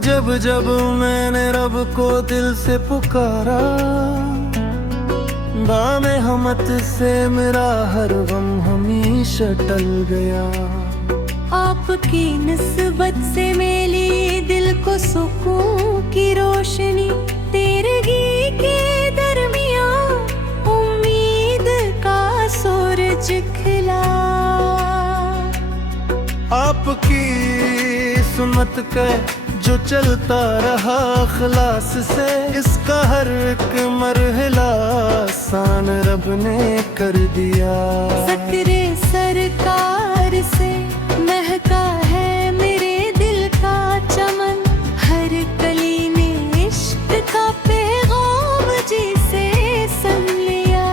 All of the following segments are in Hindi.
जब जब मैंने रब को दिल से पुकारा, दाने हमत से मेरा हर गम हमेशा टल गया। आपकी निस्बत से मेरी दिल को सुकून की रोशनी, तेरगी के दरमियां उम्मीद का सूरज खिला। आपकी सुन्नत का जो चलता रहा खलास से, इसका हर एक मरहला आसान रब ने कर दिया। ज़िक्र सरकार से महका है मेरे दिल का चमन, हर कली ने इश्क का पैगाम जिसे सुन लिया।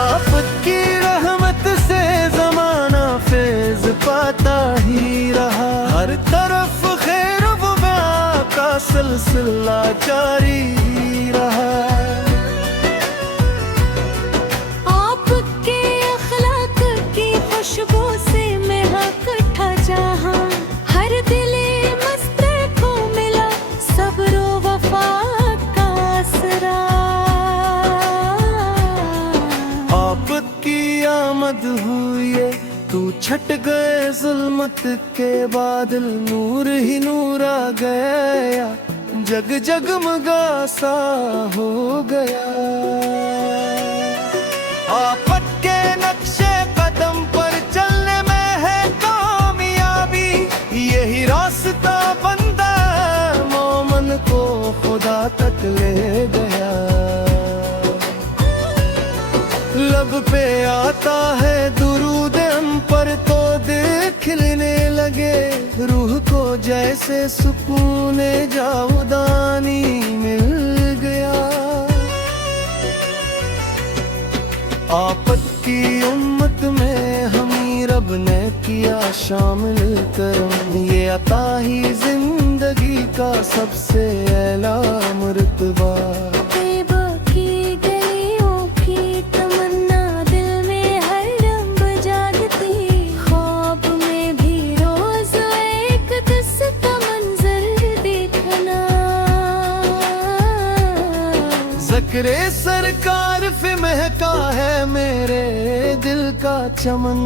आपकी रहमत से ज़माना फैज़ पाता ही रहा, हर तरफ खैर व बया का सिलसिला जारी रहा। आपके अखलाक की खुशबू से महक उठा जहां, हर दिले मस्त को मिला सब्र व वफा का असरा। आपकी आमद हुई है तू छट गए जुल्मत के बादल, नूर ही नूर आ गया, जग जगमगा सा हो गया। आफत के नक्शे कदम पर चलने में है कामयाबी, यही रास्ता बंदा मोमन को खुदा तक ले गया। लब पे आता है दुरूद हम पर तो दिल खिलने लगे, रूह को जैसे सुकून जाउदानी मिल गया। आफत की उम्मत में हमी रब ने किया शामिल करम, ये अता ही जिंदगी का सबसे आला मर्तबा। ज़िक्रे सरकार पे महका है मेरे दिल का चमन,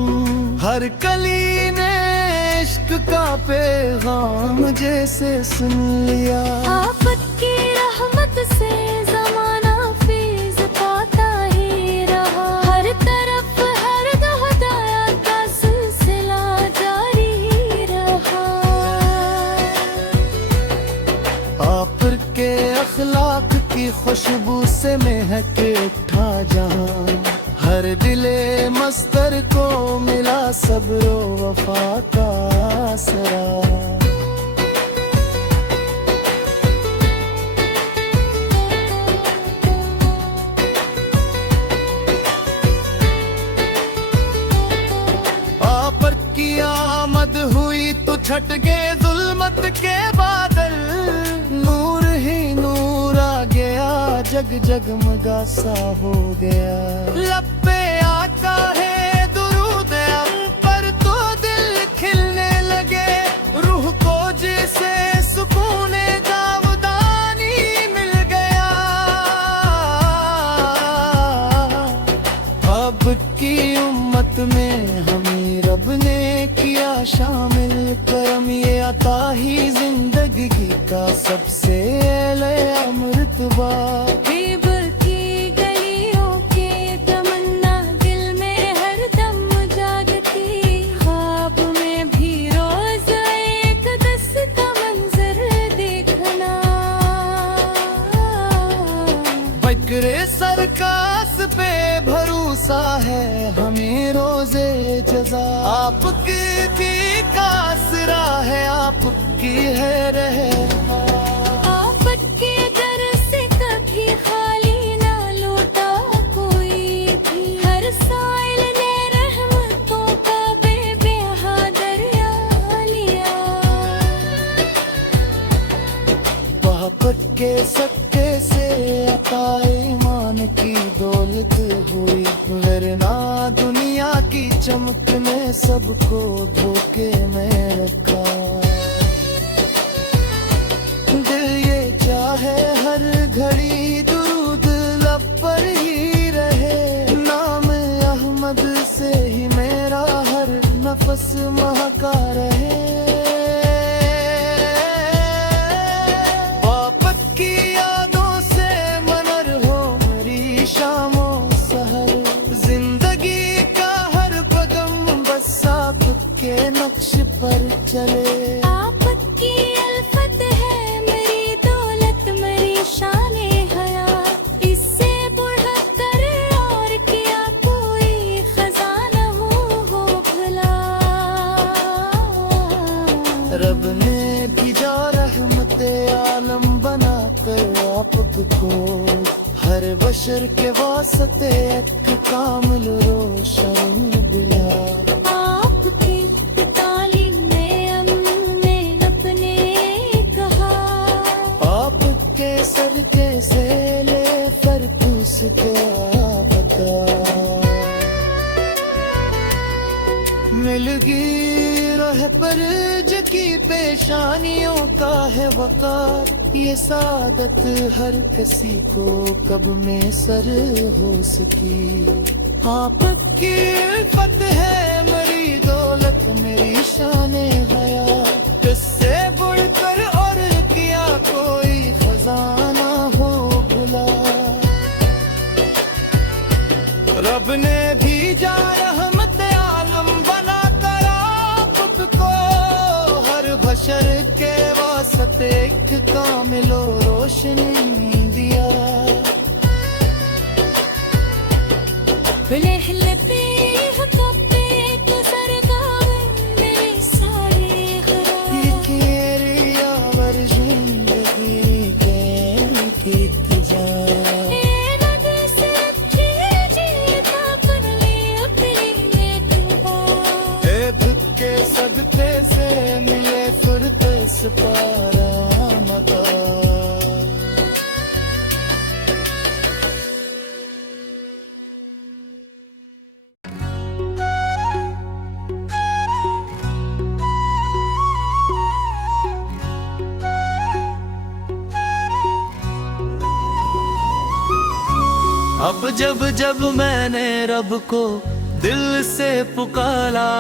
हर कली ने इश्क का पैगाम जैसे सुन लिया। आफत की रहमत से ज़माना फैज़ पाता ही रहा, हर तरफ हर हिदाया का सिलसिला जारी रहा। आप के अखलाक की खुशबू से महके उठा जहां, हर दिले मस्तर को मिला सब्र वफा का आसरा। आप की आमद हुई तो छट गए जुल्मत के बादल, नूर ही नूर आ गया, जग जगमगा सा हो गया। लब पे आता है दुरूद हम पर तो दिल खिलने लगे, रूह को जैसे सुकून जावदानी मिल गया। अब की उम्मत में हमें रब ने किया शामिल करम, ये अता ही जिंदगी का सबसे आला मर्तबा। की गलियों के तमन्ना दिल में हर दम जागती, ख्वाब में भी रोज एक दस्त मंजर देखना। बकरे सरकास पे भरोसा है हमें रोजे जज़ा, आपकी थी कासरा है आपकी है रहे। के सत्ते से अता ईमान की दौलत हुई, वरना दुनिया की चमक ने सबको धोखे में रखा। दिल ये चाहे हर घड़ी दुरूद लब पर ही रहे, नाम अहमद से ही मेरा हर नफस महका रहे। वापस की यादों से मनर हो मेरी शामो सहर, जिंदगी का हर पगम बस साकुत के नक्श पर चले। आपकी अल्फत है मेरी दौलत मेरी शाने हयात, इससे बढ़कर और क्या कोई खजाना हो भला। रब ने भेजा रहमत आलम बना कर आपको, हर बशर के वास्ते एक कामिल रोशन दिला। आपकी तालीम में हमने अपने कहा, आपके सदके से ले पर पूछते आ बता। मिलगी रह पर जकी पेशानियों का है वकार, ये सादत हर किसी को कब में सर हो सकी। आपकी इल्फत है मेरी दौलत मेरी शाने हयात, इससे बढ़कर और क्या कोई खजाना हो भुला। रब ने भेजा रहमत आलम बना कर आपको, हर बशर के वास्ते एक कामिलो रोशनी दिया। लहलते कपे तो सरगावे मेरे सारे खराब, ये तेरी आवर जिंदगी की तुझा। के सदते से मिले फुरते सपारा मता। अब जब जब मैंने रब को दिल से पुकारा,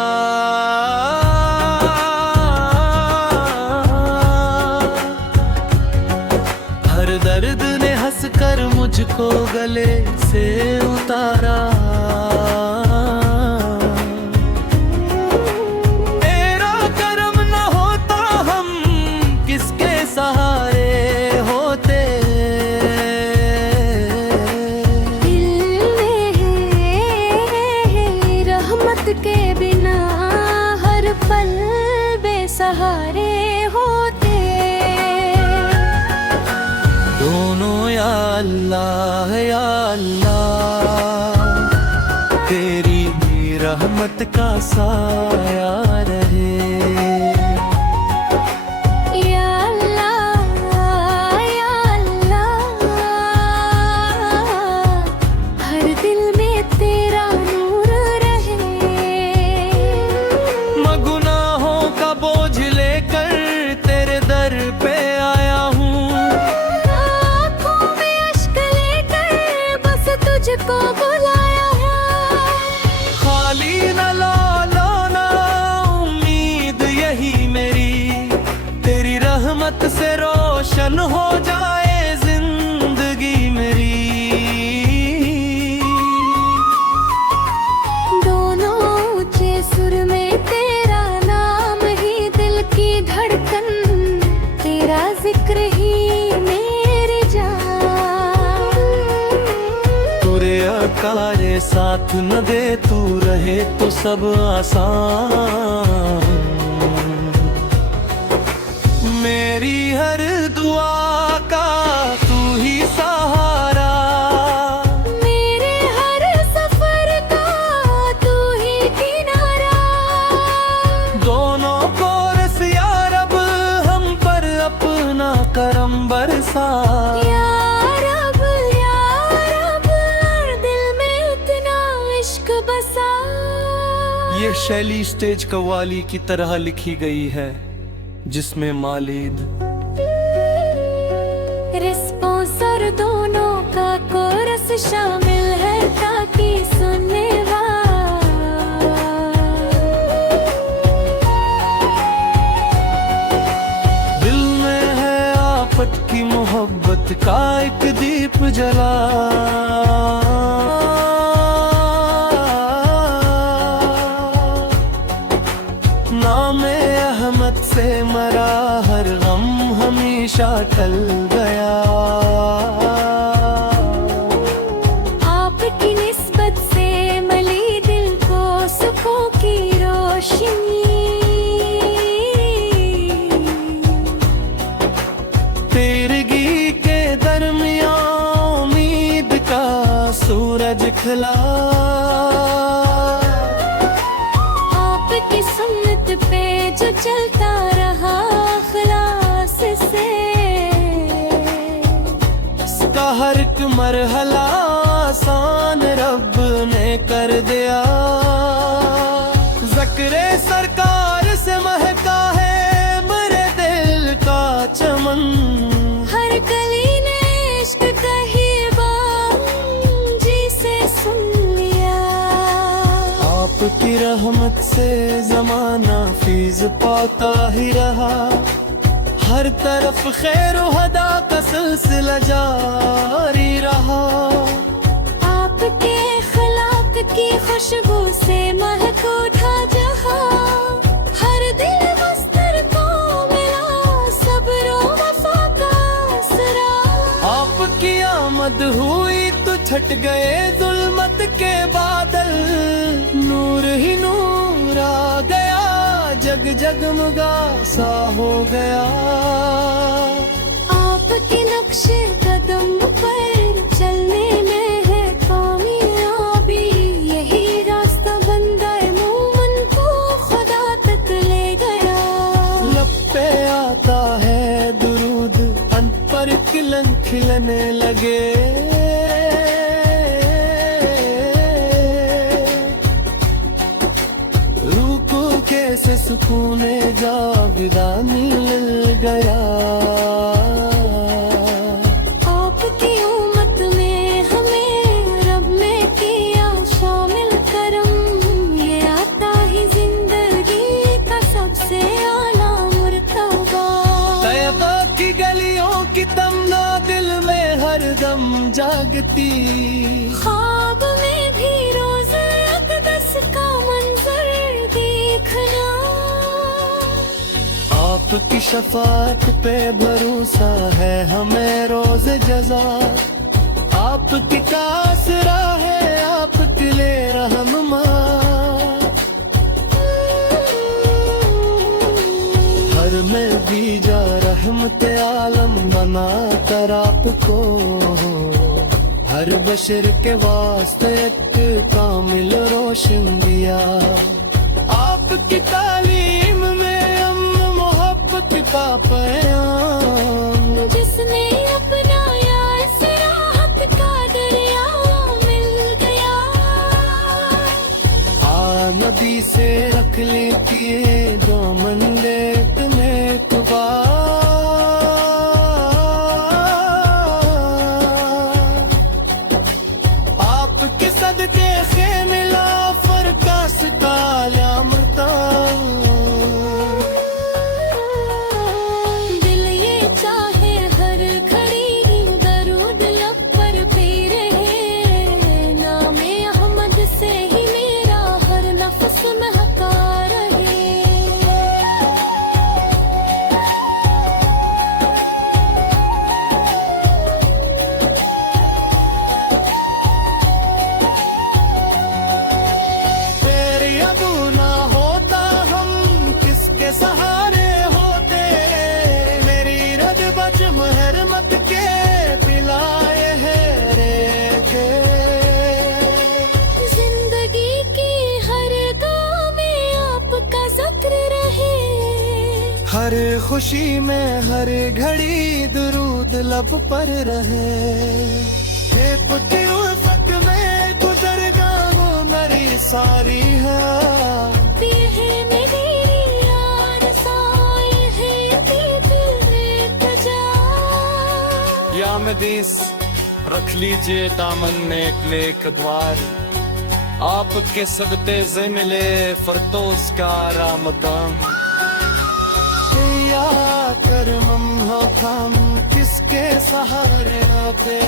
हर दर्द ने हंसकर मुझको गले से उतारा। तेरा करम न होता हम किसके सहारे होते। के बिना हर पल बेसहारे होते। दोनों या अल्लाह तेरी रहमत का साया रहे। या अल्लाह हर दिल में तेरा नूर रहे। गुनाहों का बोझ लेकर तेरे दर पे आया हूँ, आँखों में अश्क लेकर बस तुझको बुलाया है। खाली न लो ना उम्मीद यही मेरी, तेरी रहमत से रोशन हो जाए जिंदगी मेरी। दोनों ऊंचे सुर में तेरा नाम ही दिल की धड़कन, तेरा जिक्र ही मेरी जान। तुरे अकारे साथ न दे तू रहे तो सब आसान। मेरी हर दुआ का तू ही सहारा, मेरे हर सफर का तू ही किनारा। दोनों को रस या रब हम पर अपना करम बरसा। शैली स्टेज कव्वाली की तरह लिखी गई है, जिसमें मालिद रिस्पॉन्सर दोनों का कोरस शामिल है ताकि सुनने दिल में है आफत की मोहब्बत का एक दीप जला। नामे अहमद से मरा हर गम हमेशा टल गया। आपकी निस्बत से मली दिल को सुखों की रोशनी। तेरगी के दरमियान उम्मीद का सूरज खिला। आपकी सुन्नत पे जो चलता रहा खलास से, इसका हर एक मरहला आसान रब ने कर दिया। ज़िक्र सरकार से महका है मेरे दिल का चमन। हर गली ने इश्क कही जी से सुन लिया। आपकी रहमत से जमाना फीज पाता ही रहा। हर तरफ खैर हदा का सिलसिला जारी रहा। आपके खलाक की खुशबू से महक उठा जहां। हर दिल मस्तर को मिला सब्र वफा का असरा। आपकी आमद हुई तो छट गए जुल्मत के बादल। नूर ही नूर आ गया, जग जगमगा सा हो गया। आपके नक्शे कदम पर चलने में है कामयाबी। यही रास्ता बंदा मोमन को खुदा तक ले गया। लब पे आता है दुरूद, अन पर किलन खिलने लगे। से सुकूने जाविदानी मिल गया। आपकी उम्मत में हमें रब ने किया शामिल करम। ये आता ही जिंदगी का सबसे आला मुर्तबा। तैयबा की गलियों की तमन्ना दिल में हरदम जागती। ख्वाब में भी रोज अक़दस का मंजर देखना। आपकी शफाअत पे भरोसा है हमें रोज जजा। आपकी का आसरा है आपके लिए रहनुमा। हर में भी जा रहमत आलम बना कर आपको। हर बशर के वास्ते एक कामिल रोशन दिया। आपकी तालीम में अमन मोहब्बत का पैगाम। जिसने अपनाया इस राहत का दरिया मिल गया। नबी से रख लेती है जो मंडे इतने आपके सदके से मिला फरकास काला मरता। दिल ये चाहे हर घड़ी दरूद लब पर भी रहे। नामे अहमद से ही मेरा हर नफ्स महका रहे। सहारे होते मेरी रद बच महरमत के पिलाए है रेखे। जिंदगी की हर गाँव में आपका जिक्र रहे। हर खुशी में हर घड़ी दुरूद लब पर रहे। हे पुती उल्फत में गुजर गाँव मेरी सारी है। अहमदीस रख लीजिए दामन में एक लेख अखबार, आपके सदते से मिले फरदौस का आरा मकाम। या करम हो हम किसके सहारे पे,